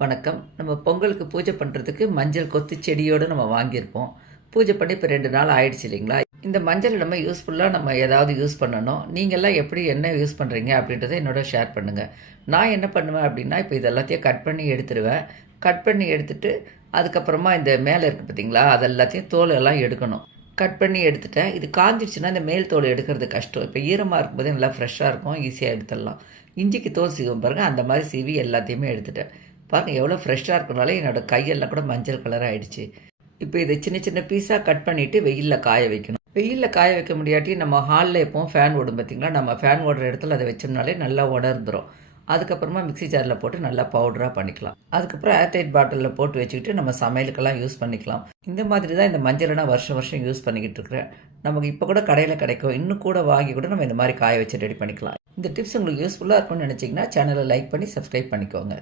வணக்கம். நம்ம பொங்கலுக்கு பூஜை பண்ணுறதுக்கு மஞ்சள் கொத்து செடியோடு நம்ம வாங்கியிருப்போம். பூஜை பண்ணி இப்போ 2 நாள் ஆயிடுச்சு இல்லைங்களா? இந்த மஞ்சள் நம்ம யூஸ்ஃபுல்லாக நம்ம ஏதாவது யூஸ் பண்ணணும். நீங்கள்லாம் எப்படி என்ன யூஸ் பண்ணுறீங்க அப்படின்றத என்னோட ஷேர் பண்ணுங்கள். நான் என்ன பண்ணுவேன் அப்படின்னா, இப்போ இது எல்லாத்தையும் கட் பண்ணி எடுத்துருவேன். கட் பண்ணி எடுத்துட்டு, அதுக்கப்புறமா இந்த மேலே இருக்குது பார்த்தீங்களா? அது எல்லாத்தையும் தோல் எல்லாம் எடுக்கணும். கட் பண்ணி எடுத்துட்டேன். இது காஞ்சிடுச்சுன்னா இந்த மேல் தோல் எடுக்கிறது கஷ்டம். இப்போ ஈரமாக இருக்கும்போது நல்லா ஃப்ரெஷ்ஷாக இருக்கும், ஈஸியாக எடுத்துடலாம். இஞ்சிக்கு தோல் சீவும் பாருங்கள், அந்த மாதிரி சீவி எல்லாத்தையுமே எடுத்துட்டேன். பாருங்கள் எவ்வளோ ஃப்ரெஷ்ஷாக இருக்கனால என்னோடய கையெல்லாம் கூட மஞ்சள் கலர் ஆகிடுச்சு. இப்போ இதை சின்ன சின்ன பீஸாக கட் பண்ணிவிட்டு வெயிலில் காய வைக்கணும். வெயிலில் காய வைக்க முடியாட்டி நம்ம ஹாலில் எப்போவும் ஃபேன் ஓடும் பார்த்திங்களா, நம்ம ஃபேன் ஓடுற இடத்துல அதை வச்சோம்னாலே நல்லா உணர்ந்துடும். அதுக்கப்புறமா மிக்ஸி ஜாரில் போட்டு நல்லா பவுடராக பண்ணிக்கலாம். அதுக்கப்புறம் ஏர்டைட் பாட்டிலில் போட்டு வச்சுக்கிட்டு நம்ம சமையலுக்கெல்லாம் யூஸ் பண்ணிக்கலாம். இந்த மாதிரி தான் இந்த மஞ்சளை நான் வருஷம் வருஷம் யூஸ் பண்ணிக்கிட்டு இருக்கிறேன். நமக்கு இப்போ கூட கடையில் கிடைக்கும். இன்னும் கூட வாங்கி கூட நம்ம இந்த மாதிரி காய வச்சு ரெடி பண்ணிக்கலாம். இந்த டிப்ஸ் உங்களுக்கு யூஸ்ஃபுல்லாக இருக்கும்னு நினச்சிங்கன்னா சேனலை லைக் பண்ணி சப்ஸ்கிரைப் பண்ணிக்கோங்க.